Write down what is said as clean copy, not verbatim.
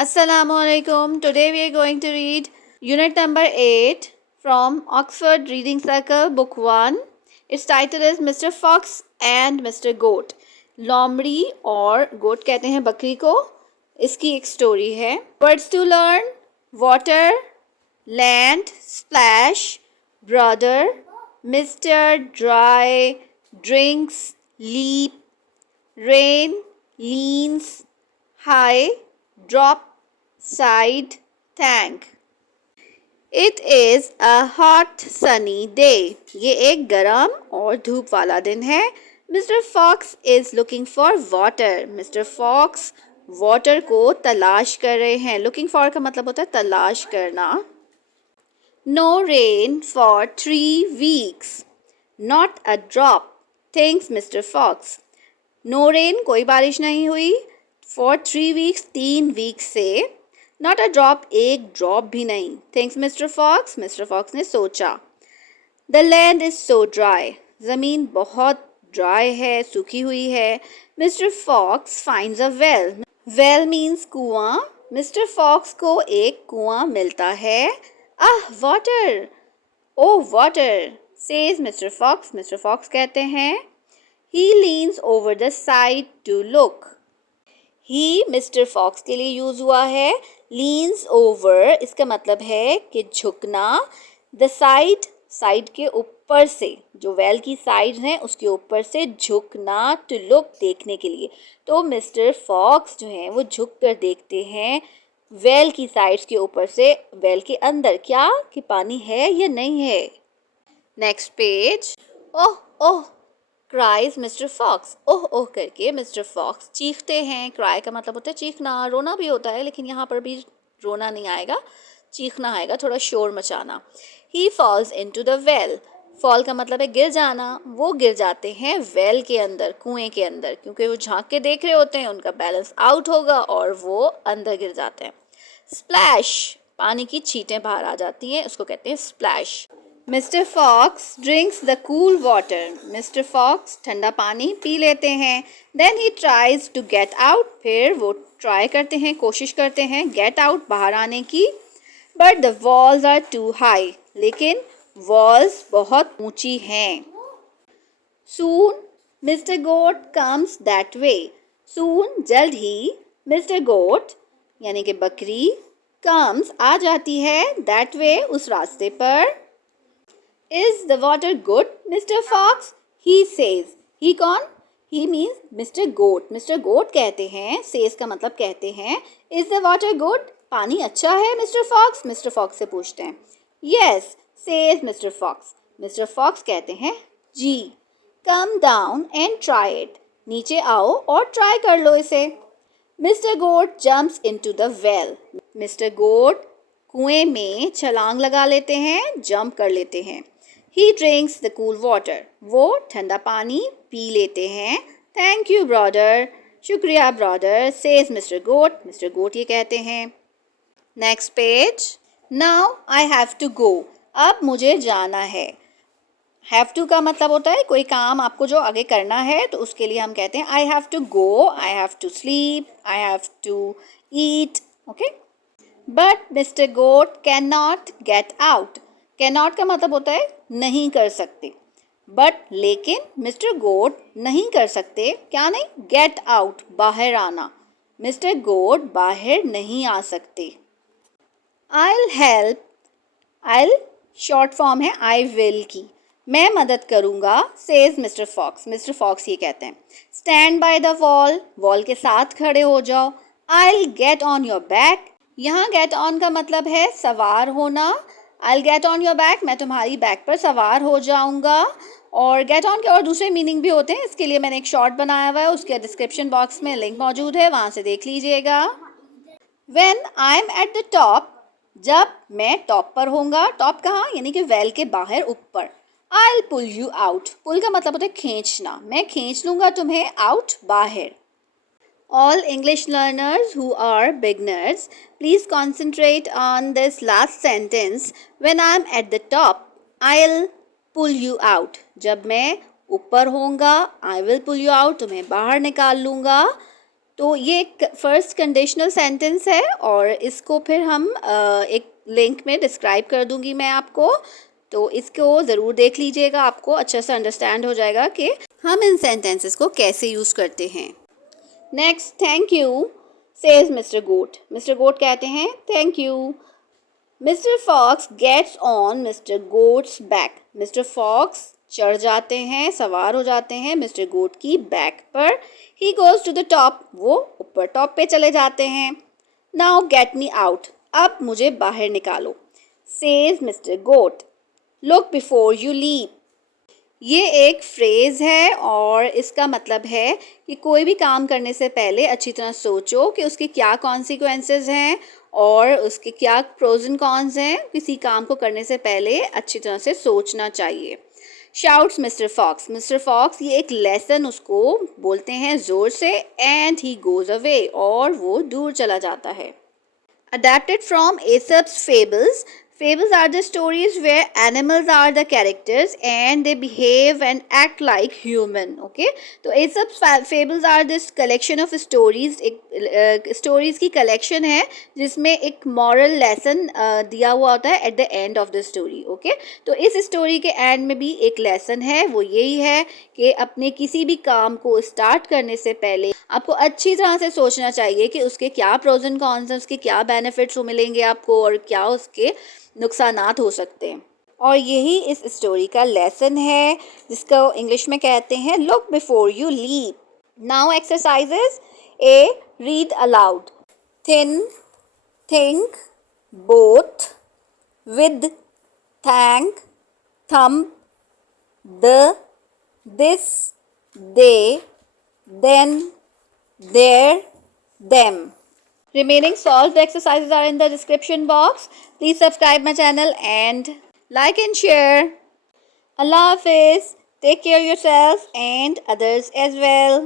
Assalamu alaikum. Today we are going to read unit number 8 from Oxford Reading Circle, book 1. Its title is Mr. Fox and Mr. Goat. लोमड़ी और गोट कहते हैं बकरी को. इसकी एक स्टोरी है. Words to learn: water, land, splash, brother, Mr. Dry, drinks, leap, rain, leans, high, drop, side, tank. It is a hot sunny day. ये एक गरम और धूप वाला दिन है. Mr. Fox is looking for water. Mr. Fox water को तलाश कर रहे हैं. Looking for का मतलब होता है तलाश करना. No rain for 3 weeks. Not a drop, thinks Mr. Fox. No rain, कोई बारिश नहीं हुई. For 3 weeks, 3 weeks से. Not a drop, एक drop भी नहीं. Thinks Mr. Fox. Mr. Fox ने सोचा. The land is so dry. ज़मीन बहुत dry है, सूखी हुई है. Mr. Fox finds a well. Well means कुआं. Mr. Fox को एक कुआं मिलता है. Water. Oh, water, says Mr. Fox. Mr. Fox कहते हैं. He leans over the side to look. He Mr. Fox के लिए यूज़ हुआ है. Leans over इसका मतलब है कि झुकना. The side, साइड के ऊपर से, जो वेल की साइड हैं उसके ऊपर से झुकना. To look, देखने के लिए. तो Mr. Fox जो हैं वो झुक कर देखते हैं वेल की साइड्स के ऊपर से. वेल के अंदर क्या कि पानी है या नहीं है. Next page. Oh oh cries mister fox. Oh oh करके मिस्टर फॉक्स चीखते हैं. क्राई का मतलब होता है चीखना. रोना भी होता है लेकिन यहाँ पर भी रोना नहीं आएगा, चीखना आएगा, थोड़ा शोर मचाना. He falls into the well. Fall का मतलब है गिर जाना. वो गिर जाते हैं वेल के अंदर, कुएं के अंदर, क्योंकि वो झांक के देख रहे होते हैं. उनका बैलेंस आउट होगा और वो अंदर गिर जाते हैं. स्प्लैश, पानी की छींटें बाहर आ जाती हैं, उसको कहते हैं splash. Mr. Fox drinks the cool water. Mr. Fox ठंडा पानी पी लेते हैं. Then he tries to get out. फिर वो ट्राई करते हैं, कोशिश करते हैं get out, बाहर आने की. But the walls are too high. लेकिन walls बहुत ऊंची हैं. Soon Mr. Goat comes that way. Soon, जल्द ही, Mr. Goat यानी कि बकरी comes आ जाती है that way, उस रास्ते पर. Is the water good, Mr. Fox? He says. He कौन? He means Mr. Goat. Mr. Goat कहते हैं. Says का मतलब कहते हैं. Is the water good? पानी अच्छा है Mr. Fox? Mr. Fox से पूछते हैं. Yes, says Mr. Fox. Mr. Fox कहते हैं जी. Come down and try it. नीचे आओ और try कर लो इसे. Mr. Goat jumps into the well. Mr. Goat कुएं में छलांग लगा लेते हैं, जंप कर लेते हैं. He drinks the cool water. वो ठंडा पानी पी लेते हैं. Thank you, brother. शुक्रिया, brother, says Mr. Goat. Mr. Goat ये कहते हैं. Next page. Now I have to go. अब मुझे जाना है. Have to का मतलब होता है कोई काम आपको जो आगे करना है, तो उसके लिए हम कहते हैं I have to go, I have to sleep, I have to eat. Okay? But Mr. Goat cannot get out. Cannot का मतलब होता है नहीं कर सकते. But लेकिन Mr. Goat नहीं कर सकते. क्या नहीं? Get out, बाहर आना. Mr. Goat बाहर नहीं आ सकते. I'll help. I'll short form है I will की. मैं मदद करूँगा, says Mr. Fox. Mr. Fox ये कहते हैं. Stand by the wall. Wall के साथ खड़े हो जाओ. I'll get on your back. यहाँ get on का मतलब है सवार होना. I'll get on your back, मैं तुम्हारी बैक पर सवार हो जाऊँगा. और get on के और दूसरे मीनिंग भी होते हैं. इसके लिए मैंने एक शॉर्ट बनाया हुआ है, उसके डिस्क्रिप्शन बॉक्स में लिंक मौजूद है, वहाँ से देख लीजिएगा. When I'm at the top, जब मैं टॉप पर होऊंगा. टॉप कहाँ? यानी कि वेल के बाहर, ऊपर. I'll pull you out. पुल का मतलब होता है खींचना. मैं खींच लूँगा तुम्हें out, बाहर. All English learners who are beginners, please concentrate on this last sentence. When I'm at the top, I'll pull you out. जब मैं ऊपर होऊंगा, I will pull you out, तुम्हें बाहर निकाल लूँगा. तो ये एक फर्स्ट कंडीशनल सेंटेंस है और इसको फिर हम एक लिंक में डिस्क्राइब कर दूंगी मैं आपको, तो इसको ज़रूर देख लीजिएगा, आपको अच्छे से अंडरस्टैंड हो जाएगा कि हम इन सेंटेंसेस को कैसे यूज़ करते हैं। Next, thank you says mister goat. Mister goat कहते हैं thank you. Mister fox gets on mister goat's back. Mister fox चढ़ जाते हैं, सवार हो जाते हैं मिस्टर गोट की बैक पर। He goes to the top, वो ऊपर टॉप पे चले जाते हैं। नाउ गेट मी आउट, अब मुझे बाहर निकालो। Says mister Goat, look before you leap. ये एक फ्रेज़ है और इसका मतलब है कि कोई भी काम करने से पहले अच्छी तरह सोचो कि उसके क्या कॉन्सिक्वेंसेस हैं और उसके क्या प्रोज एंड कॉन्स हैं। किसी काम को करने से पहले अच्छी तरह से सोचना चाहिए। Shouts mister Fox. Mister Fox ये एक लेसन उसको बोलते हैं ज़ोर से, एंड ही गोज़ अवे, और वो दूर चला जाता है। Adapted from Aesop's Fables. Fables are the stories where animals are the characters and they behave and act like human. Okay, तो Aesop's Fables are this collection of stories. एक stories की collection है जिसमें एक moral lesson दिया हुआ होता है at the end of the story. Okay, तो इस story के end में भी एक lesson है, वो यही है कि अपने किसी भी काम को start करने से पहले आपको अच्छी तरह से सोचना चाहिए कि उसके क्या प्रोज एंड कॉन्स हैं, उसके क्या बेनिफिट्स मिलेंगे आपको और क्या उसके नुकसानात हो सकते हैं। और यही इस स्टोरी का लेसन है जिसको इंग्लिश में कहते हैं look before you leap. Now exercises. A, read aloud. Thin, think, both, with, thank, thumb, the, this, they, then, there, them. Remaining solved exercises are in the description box. Please subscribe my channel and like and share. Allah Hafiz. Take care of yourself and others as well.